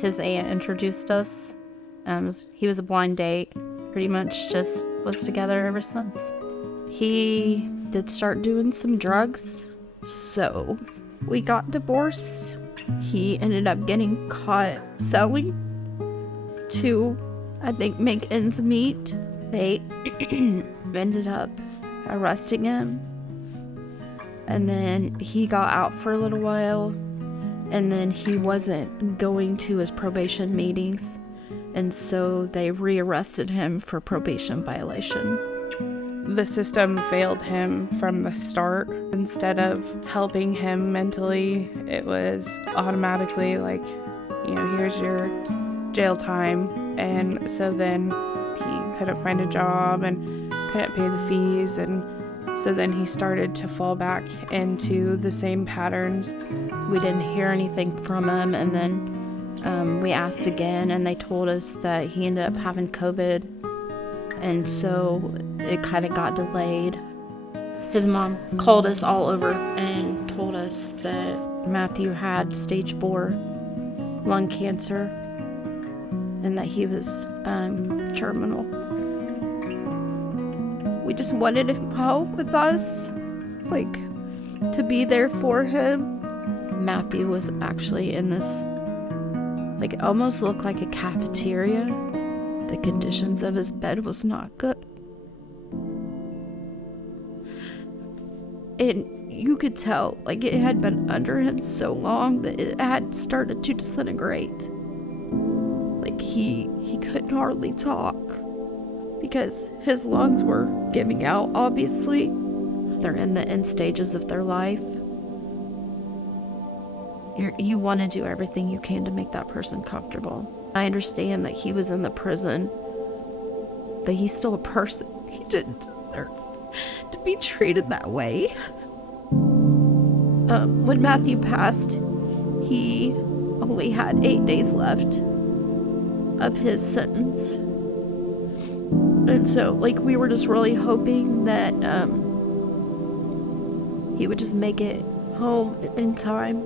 his aunt introduced us. He was a blind date, pretty much just was together ever since. He did start doing some drugs, so we got divorced. He ended up getting caught selling to, I think, make ends meet. They ended up arresting him, and then he got out for a little while, and then he wasn't going to his probation meetings, and so they rearrested him for probation violation. The system failed him from the start. Instead of helping him mentally, it was automatically like, here's your jail time. And so then he couldn't find a job and couldn't pay the fees, and so then he started to fall back into the same patterns. We didn't hear anything from him, and then we asked again, and they told us that he ended up having COVID, and so it kind of got delayed. His mom called us all over and told us that Matthew had stage 4 lung cancer and that he was terminal. We just wanted him home with us, to be there for him. Matthew was actually in this, it almost looked like a cafeteria. The conditions of his bed was not good. And you could tell, it had been under him so long that it had started to disintegrate. He couldn't hardly talk because his lungs were giving out, obviously. They're in the end stages of their life. You want to do everything you can to make that person comfortable. I understand that he was in the prison, but he's still a person. He didn't deserve to be treated that way. When Matthew passed, he only had 8 days left of his sentence. And so, we were just really hoping that he would just make it home in time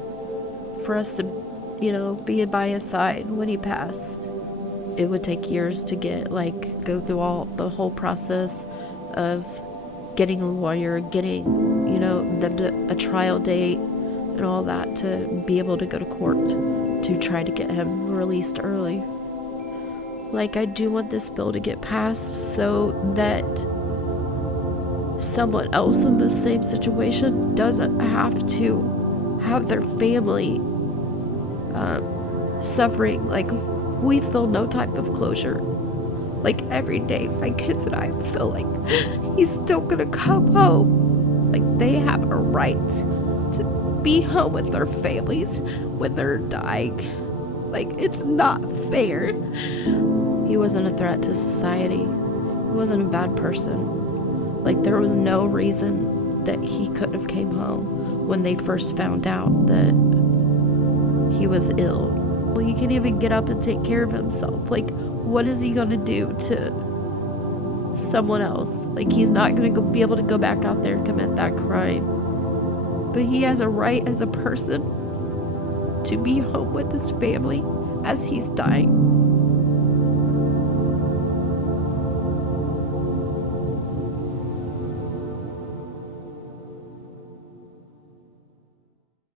for us to, be by his side when he passed. It would take years to go through the whole process of getting a lawyer, getting, a trial date and all that to be able to go to court to try to get him released early. I do want this bill to get passed so that someone else in the same situation doesn't have to have their family suffering. We feel no type of closure. Every day, my kids and I feel like he's still gonna come home. They have a right to be home with their families when they're dying. It's not fair. He wasn't a threat to society. He wasn't a bad person. There was no reason that he couldn't have came home when they first found out that he was ill. He can't even get up and take care of himself. What is he gonna do to someone else? He's not gonna be able to go back out there and commit that crime. But he has a right as a person to be home with his family as he's dying.